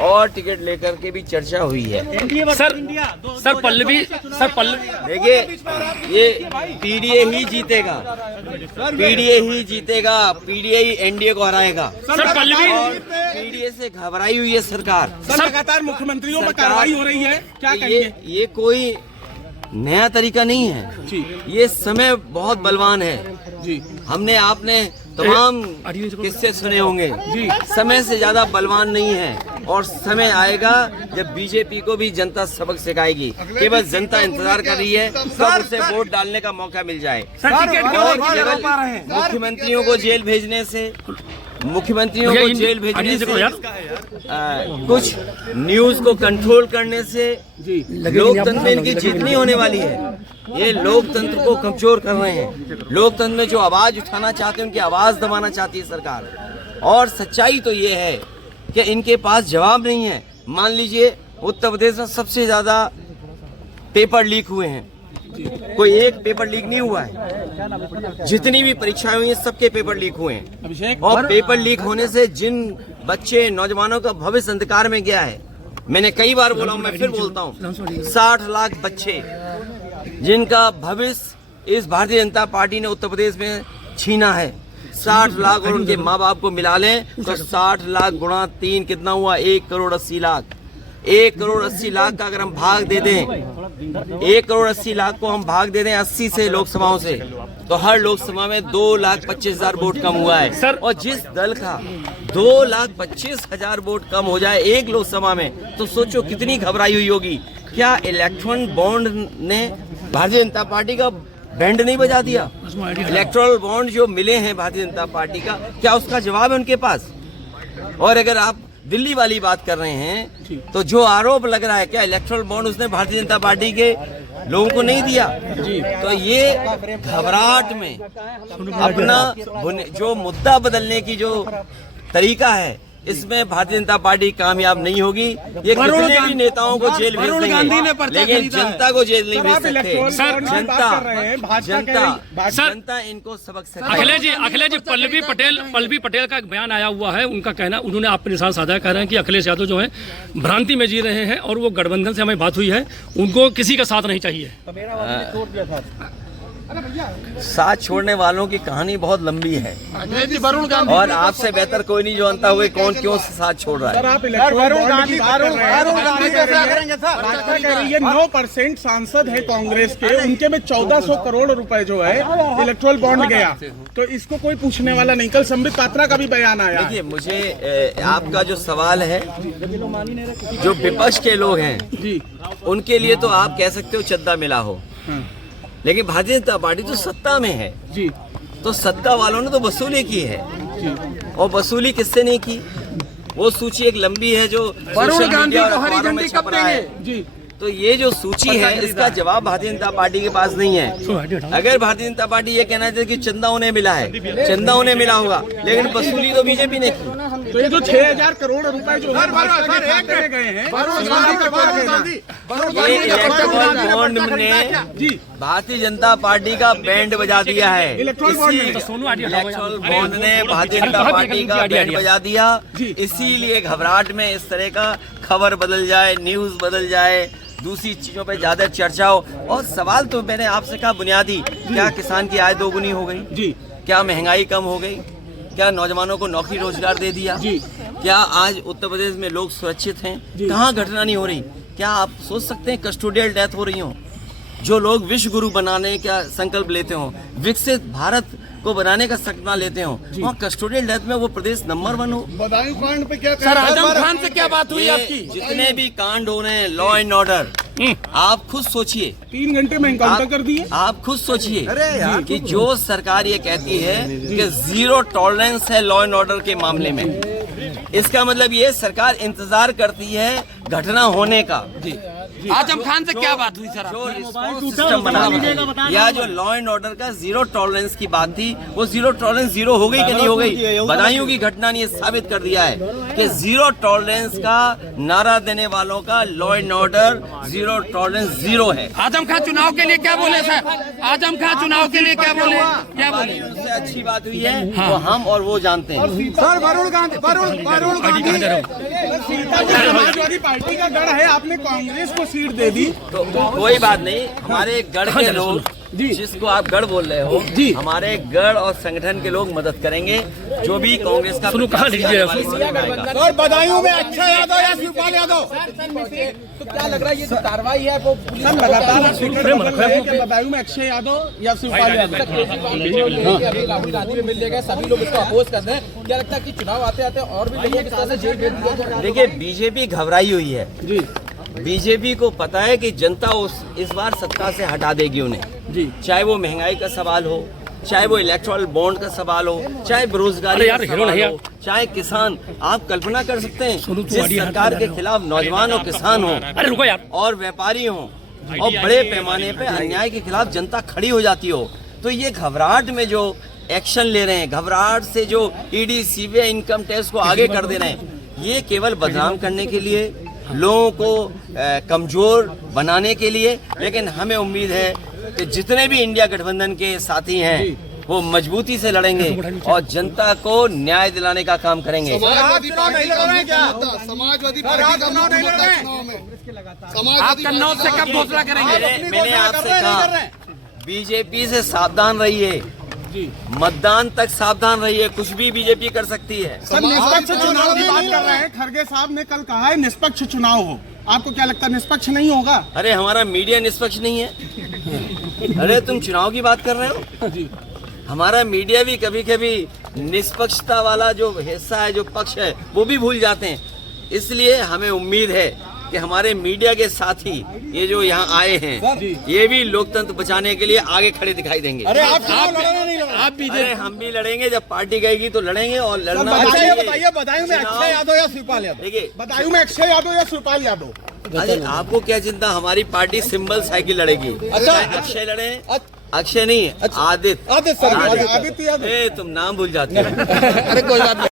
और टिकट लेकर के भी चर्चा हुई है। सर पल्लवी देखिए, ये पीडीए ही जीतेगा, पीडीए ही जीतेगा, पीडीए ही एनडीए को हराएगा। सर पल्लवी, पीडीए से घबराई हुई है सरकार। लगातार मुख्यमंत्रियों पर कार्रवाई हो रही है, क्या कहेंगे? ये कोई नया तरीका नहीं है जी। ये समय बहुत बलवान है जी। हमने आपने तमाम किस्से सुने होंगे जी। समय से ज्यादा बलवान नहीं है और समय आएगा जब बीजेपी को भी जनता सबक सिखाएगी। केवल जनता इंतजार कर रही है कब उसे वोट डालने का मौका मिल जाए। मुख्यमंत्रियों को जेल भेजने से, मुख्यमंत्रियों को जेल भेजने से, कुछ न्यूज को कंट्रोल करने से लोकतंत्र में इनकी जीत नहीं होने वाली है। ये लोकतंत्र को कमजोर कर रहे हैं। लोकतंत्र में जो आवाज उठाना चाहते हैं उनकी आवाज दबाना चाहती है सरकार। और सच्चाई तो ये है कि इनके पास जवाब नहीं है। मान लीजिए उत्तर प्रदेश में सबसे ज्यादा पेपर लीक हुए हैं, कोई एक पेपर लीक नहीं हुआ है। जितनी भी परीक्षाएं हुई हैं सबके पेपर लीक हुए हैं। और पेपर लीक होने से जिन बच्चे नौजवानों का भविष्य अंधकार में गया है, मैंने कई बार बोला हूं, मैं फिर बोलता हूं, 60 लाख बच्चे जिनका भविष्य इस भारतीय जनता पार्टी ने उत्तर प्रदेश में छीना है। 60 लाख और उनके माँ बाप को मिला लें तो 60 लाख गुणा 3 कितना हुआ? 1 करोड़ 80 लाख। 1 करोड़ 80 लाख का अगर हम भाग दे दें, 1 करोड़ 80 लाख को हम भाग दे दें 80 से लोकसभाओं से, तो हर लोकसभा में 2,25,000 वोट कम हुआ है। और जिस दल का 2,25,000 वोट कम हो जाए एक लोकसभा में, तो सोचो कितनी घबराई हुई होगी। क्या इलेक्ट्रॉन बॉन्ड ने भारतीय जनता पार्टी का बैंड नहीं बजा दिया? इलेक्ट्रल बॉन्ड जो मिले हैं भारतीय जनता पार्टी का, क्या उसका जवाब है उनके पास? और अगर आप दिल्ली वाली बात कर रहे हैं तो जो आरोप लग रहा है, क्या इलेक्ट्रल बॉन्ड उसने भारतीय जनता पार्टी के लोगों को नहीं दिया? तो ये घबराहट में अपना जो मुद्दा बदलने की जो तरीका है, इसमें भारतीय जनता पार्टी कामयाब नहीं होगी। ये कितने भी नेताओं को जेल भेज देंगे लेकिन जनता को जेल नहीं भेज सकते। जनता इनको सबक सिखाएगी। अखिलेश जी पल्लवी पटेल का एक बयान आया हुआ है। उनका कहना, उन्होंने आप निशान साधा कह रहे हैं कि अखिलेश यादव जो है भ्रांति में जी रहे हैं और वो गठबंधन से हमें बात हुई है, उनको किसी का साथ नहीं चाहिए। साथ छोड़ने वालों की कहानी बहुत लंबी है और आपसे बेहतर कोई नहीं जानता हुए कौन क्यों साथ छोड़ रहा है। सर, आप वरुण गांधी 9% सांसद है कांग्रेस के, उनके में 1400 करोड़ रुपए जो है इलेक्ट्रल बॉन्ड गया, तो इसको कोई पूछने वाला नहीं। कल संबित पात्रा का भी बयान आया। देखिए, मुझे आपका जो सवाल है, जो विपक्ष के लोग हैं जी, उनके लिए तो आप कह सकते हो चद्दा मिला हो, लेकिन भारतीय जनता पार्टी तो सत्ता में है जी, तो सत्ता वालों ने तो वसूली की है जी। और वसूली किससे नहीं की? वो सूची एक लंबी है जो वरुण गांधी को हरी झंडी कब देंगे जी। तो ये जो सूची है, इसका जवाब भारतीय जनता पार्टी के पास नहीं है। अगर भारतीय जनता पार्टी ये कहना चाहती है कि चंदा उन्हें मिला है, चंदा उन्हें मिला होगा, लेकिन वसूली तो बीजेपी ने की। तो ये जो 6,000 करोड़ रुपए जो गए हैं, इलेक्ट्रल बॉन्ड ने भारतीय जनता पार्टी का बैंड बजा दिया है। इलेक्ट्रल बॉन्ड ने भारतीय जनता पार्टी का बैंड बजा दिया। इसीलिए घबराहट में इस तरह का खबर बदल जाए, न्यूज बदल जाए, दूसरी चीजों पे ज्यादा चर्चा हो। और सवाल तो मैंने आपसे कहा बुनियादी, क्या किसान की आय दोगुनी हो गई जी? क्या महंगाई कम हो गई? क्या नौजवानों को नौकरी रोजगार दे दिया जी? क्या आज उत्तर प्रदेश में लोग सुरक्षित हैं? कहाँ घटना नहीं हो रही? क्या आप सोच सकते हैं कस्टोडियल डेथ हो रही हो? जो लोग विश्व गुरु बनाने का संकल्प लेते हो, विकसित भारत को बनाने का सपना लेते हो, वहाँ कस्टोडियल डेथ में वो प्रदेश नंबर 1 हो। बदायूं कांड पे क्या सर, आजम खान से क्या बात हुई आपकी? जितने भी कांड हो रहे हैं, लॉ एंड ऑर्डर, आप खुद सोचिए, 3 घंटे में एनकाउंटर कर दिए। आप खुद सोचिए कि जो सरकार ये कहती है कि 0 टॉलरेंस है लॉ एंड ऑर्डर के मामले में, इसका मतलब ये सरकार इंतजार करती है घटना होने का आजम खान से क्या बात हुई सर? जो रिस्पॉन्स सिस्टम बना हुआ है, या जो लॉ एंड ऑर्डर का जीरो टॉलरेंस की बात थी, वो जीरो टॉलरेंस जीरो हो गई कि नहीं हो गई? बदायूं की घटना ने ये साबित कर दिया है कि जीरो टॉलरेंस का नारा देने वालों का law and order zero tolerance zero है। आजम खान चुनाव के लिए क्या बोले सर? आजम खान चुनाव के लिए क्या बोले? उससे अच्छी बात हुई है वो हम और वो जानते हैं। सर वरुण गांधी समाजवादी पार्टी का गढ़ है, आपने कांग्रेस को सीट दे दी। तो कोई बात नहीं, हमारे गढ़ के लोग, जिसको आप गढ़ बोल रहे हो, हमारे गढ़ और संगठन के लोग मदद करेंगे। जो भी कांग्रेस का कहाँ लीजिए और बदायूं में अक्षय यादव या शिवपाल यादव, तो क्या लग रहा है ये जो कार्रवाई है वो लगातार बदायूं में अक्षय यादव या शिवपाल यादव? राहुल गांधी में मिल गए, सभी लोग इसको अपोज कर रहे हैं। क्या लगता है कि चुनाव आते आते और भी लोगों की तरह से जेल भेज दिया जाएगा? देखिए, बीजेपी घबराई हुई है जी। बीजेपी को पता है कि जनता इस बार सत्ता से हटा देगी उन्हें जी। चाहे वो महंगाई का सवाल हो, चाहे वो इलेक्टोरल बॉन्ड का सवाल हो, चाहे बेरोजगारी का सवाल हो, चाहे किसान। आप कल्पना कर सकते हैं, जिस सरकार के खिलाफ नौजवान और किसान हो और व्यापारी हो और बड़े पैमाने पे अन्याय के खिलाफ जनता खड़ी हो जाती हो, तो ये घबराहट में जो एक्शन ले रहे हैं, घबराहट से जो ईडी सीबीआई इनकम टैक्स को आगे कर दे रहे हैं, ये केवल बदनाम करने के लिए, लोगों को कमजोर बनाने के लिए। लेकिन हमें उम्मीद है कि जितने भी इंडिया गठबंधन के साथी हैं वो मजबूती से लड़ेंगे और जनता को न्याय दिलाने का काम करेंगे। समाजवादी पार्टी का नहीं चुनाव में आप कन्नौज से कब घोषणा करेंगे? मैंने आपसे कहा, बीजेपी से सावधान रहिए, मतदान तक सावधान रहिए, कुछ भी बीजेपी कर सकती है। सर, निष्पक्ष चुनाव की बात कर रहे हैं। खड़गे साहब ने कल कहा है निष्पक्ष चुनाव हो, आपको क्या लगता है निष्पक्ष नहीं होगा? अरे हमारा मीडिया निष्पक्ष नहीं है। अरे तुम चुनाव की बात कर रहे हो जी। हमारा मीडिया भी कभी कभी निष्पक्षता वाला जो हिस्सा है, जो पक्ष है, वो भी भूल जाते हैं। इसलिए हमें उम्मीद है कि हमारे मीडिया के साथी ये जो यहाँ आए हैं, ये भी लोकतंत्र बचाने के लिए आगे खड़े दिखाई देंगे। अरे आप भी हम भी लड़ेंगे, जब पार्टी गएगी तो लड़ेंगे और लड़ना। बताइए बदायूं में अक्षय यादव या शिवपाल यादव? देखिए, बदायूं में अक्षय यादव या शिवपाल यादव? अरे आपको क्या चिंता, हमारी पार्टी सिंबल साइकिल लड़ेगी। अक्षय लड़े, अक्षय नहीं, आदित्य। आदित्य यादव। तुम नाम भूल जाते हो। अरे कोई बात नहीं।